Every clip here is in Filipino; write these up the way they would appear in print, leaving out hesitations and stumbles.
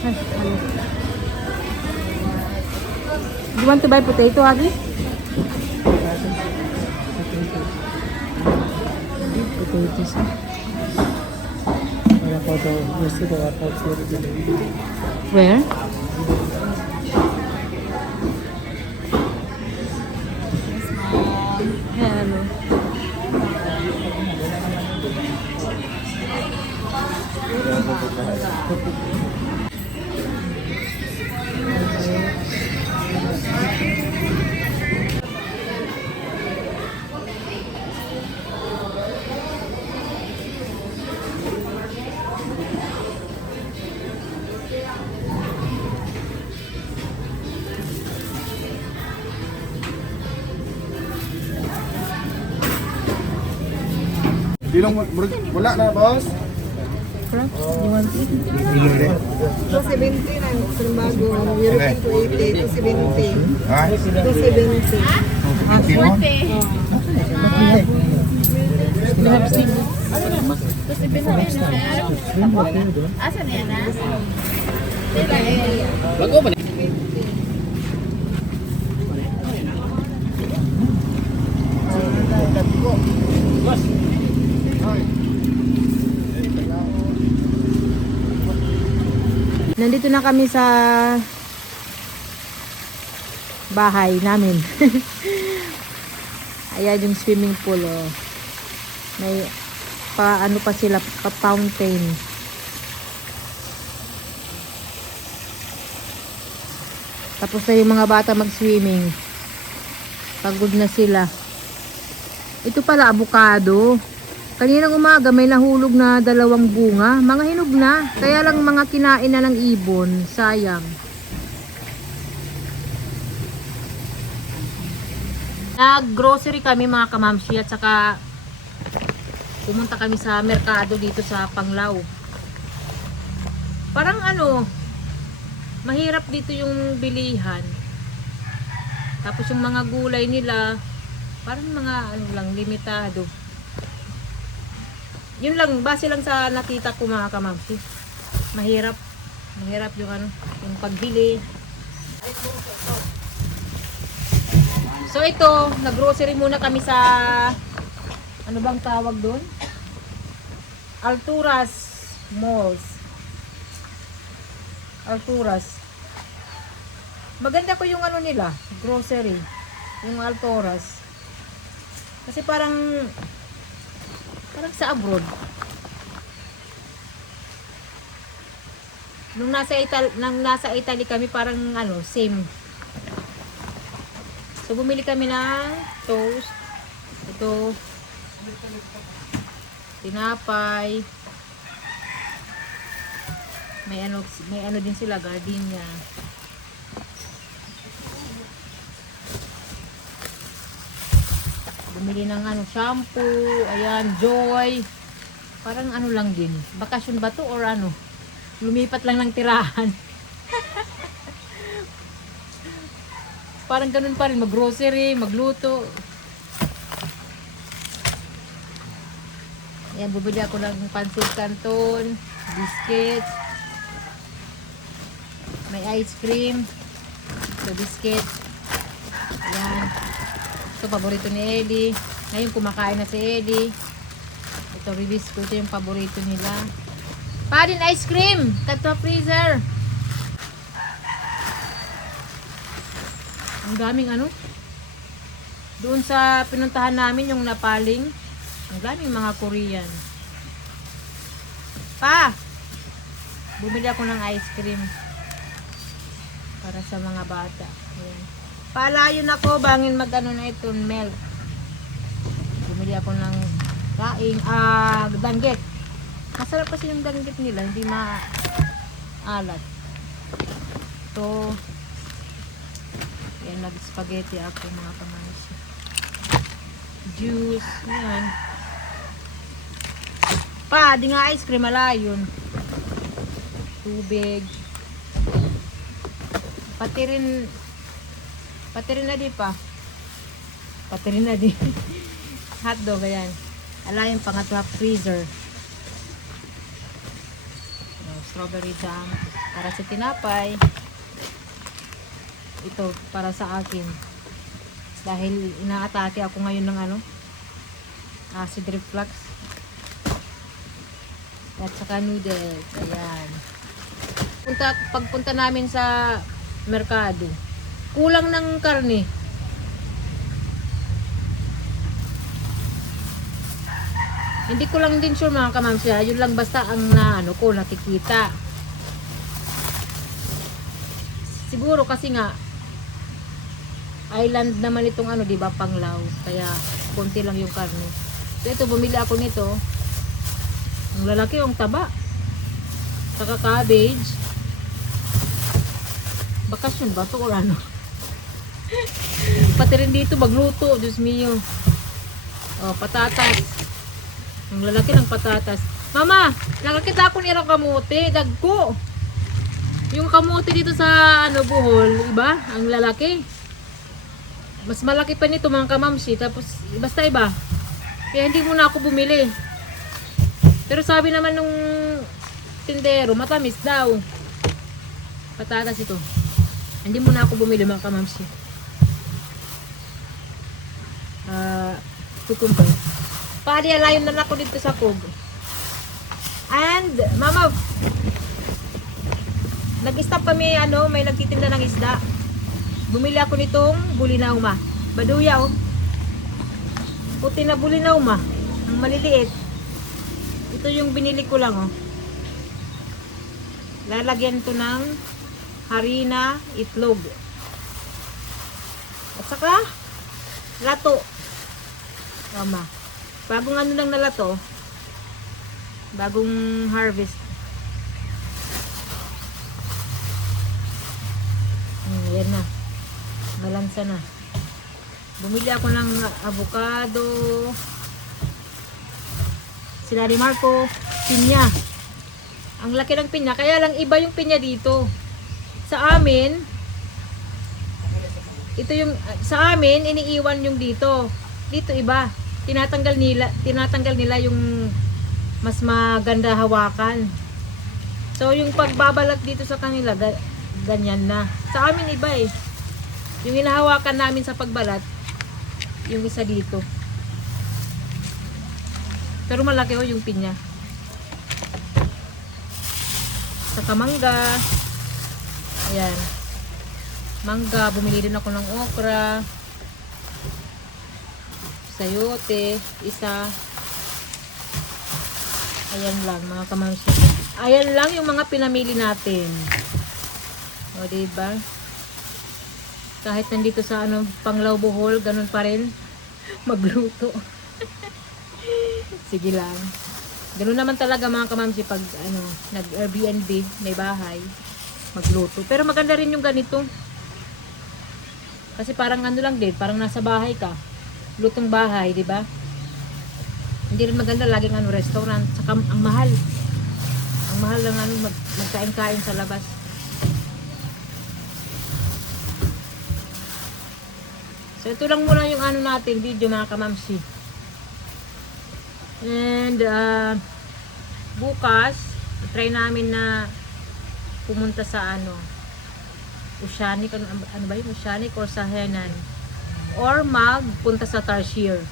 Ay, ano. You want to buy potato, Adi? Potatoes, huh? Where? Hello. Dilong wala na, boss. Crabs? You want it? 270 na yung bago. European 280, 270. Ha? 270. We have seen. Asa na yan na? Nandito na kami sa bahay namin. Ayan yung swimming pool, oh. May ano pa sila, pa fountain. Tapos na yung mga bata mag-swimming. Pagod na sila. Ito pala, avocado. Kaninang umaga may nahulog na 2 bunga. Mga hinog na. Kaya lang mga kinain na ng ibon. Sayang. Nag-grocery kami mga kamamsi at saka pumunta kami sa merkado dito sa Panglao. Parang ano, mahirap dito yung bilihan. Tapos yung mga gulay nila, parang mga ano lang, limitado. Yun lang, base lang sa nakita ko mga kamamsi. Mahirap yung ano, yung pagbili. So ito, nag-grocery muna kami sa ano bang tawag doon? Alturas Malls. Alturas. Maganda ko yung ano nila, grocery. Yung Alturas. Kasi parang sa abroad. Nung nasa Italy kami, parang ano, same. So bumili kami ng toast. Ito, tinapay. May ano din sila, gardenia. Bumili ng ano, shampoo, ayan, Joy. Parang ano lang din. Bakasyon ba to or ano? Lumipat lang ng tirahan. Parang ganun pa rin, mag-grocery, magluto. Ayan, bumili ako ng pancit canton, biscuit. May ice cream. So, biscuit. Ayan. Ito, paborito ni Ellie. Ngayon, kumakain na si Ellie. Ito, release ko. Ito yung paborito nila. Pa din ice cream! Tato freezer! Ang daming ano. Doon sa pinuntahan namin, yung Napaling. Ang daming mga Korean. Pa! Bumili ako ng ice cream. Para sa mga bata. Ayan. Palayon ako, bangin mag-ano na ito, milk. Bumili ako ng kaing, danggit. Masarap kasi yung danggit nila, hindi maalat. Ito. Yan, nag-spaghetti ako mga kamanis. Juice, yan. Pa, di nga ice cream, malayon. Tubig. Pati rin na di pa. Pati rin na di. Hotdog, ayan. Ala yung pangatwa freezer. strawberry jam. Para sa tinapay. Ito, para sa akin. Dahil inaatake ako ngayon ng acid reflux. At saka noodles. Ayan. Pagpunta namin sa merkado, kulang ng karne. Hindi ko lang din sure mga kamamsya. Yun lang basta ang nakikita. Siguro kasi nga island naman itong di ba, Panglao. Kaya konti lang yung karne. So ito, bumili ako nito. Ang lalaki, yung taba. Saka cabbage. Bakasyon ba ito or ano? Pati rin dito magluto, Diyos mio. Oh, patatas. Ang lalaki ng patatas. Mama, nakakita ko nirang kamuti, dagko. Yung kamuti dito sa Bohol, iba, ang lalaki. Mas malaki pa nito mga kamamsi, tapos basta iba. Kaya hindi muna ako bumili. Pero sabi naman nung tindero, matamis daw. Patatas ito. Hindi muna ako bumili mga kamamsi. Cucumber. Paalialayon na ako dito sa Kog. And, mama, nag-stop kami, may nagtitinda ng isda. Bumili ako nitong bulinaw ma. Baduya, oh. Puti na bulinaw ma. Ang maliliit. Ito yung binili ko lang, oh. Lalagyan to ng harina, itlog. At saka, lato. Mama. Bagong lang nalato. Bagong harvest. Yan na. Malansa na. Bumili ako ng avocado. Sila ni Marco, pinya. Ang laki ng pinya. Kaya lang iba yung pinya dito. Sa amin, ito yung, sa amin, iniiwan yung dito. Dito iba. Tinatanggal nila yung mas maganda hawakan. So, yung pagbabalat dito sa kanila, ganyan na. Sa amin iba eh. Yung hinahawakan namin sa pagbalat, yung isa dito. Pero malaki yung pinya. Saka mangga. Ayan. Mangga. Bumili din ako ng okra. Sayote. Isa. Ayan lang mga kamamsi. Ayan lang yung mga pinamili natin. O diba? Kahit nandito sa Panglao Bohol, ganun pa rin magluto. Sige lang. Ganun naman talaga mga kamamsi pag nag-Airbnb, may bahay, magluto. Pero maganda rin yung ganito. Kasi parang lang din, parang nasa bahay ka. Lutong bahay, di ba? Hindi rin maganda laging restaurant. Saka ang mahal. Ang mahal lang magkain-kain sa labas. So ito lang muna yung natin video mga kamamsi. And bukas try namin na pumunta sa Oceanic, ano ba yun? Oceanic or sa Henan, or magpunta sa Tarsier.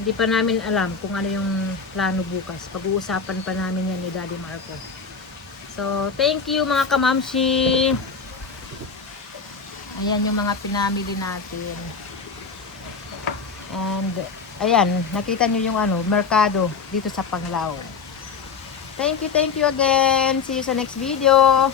Hindi pa namin alam kung ano yung plano bukas. Pag-uusapan pa namin yan ni Daddy Marco. So thank you mga kamamsi. Ayan yung mga pinamili natin. And, ayan, nakita nyo yung merkado dito sa Panglao. Thank you again. See you sa next video.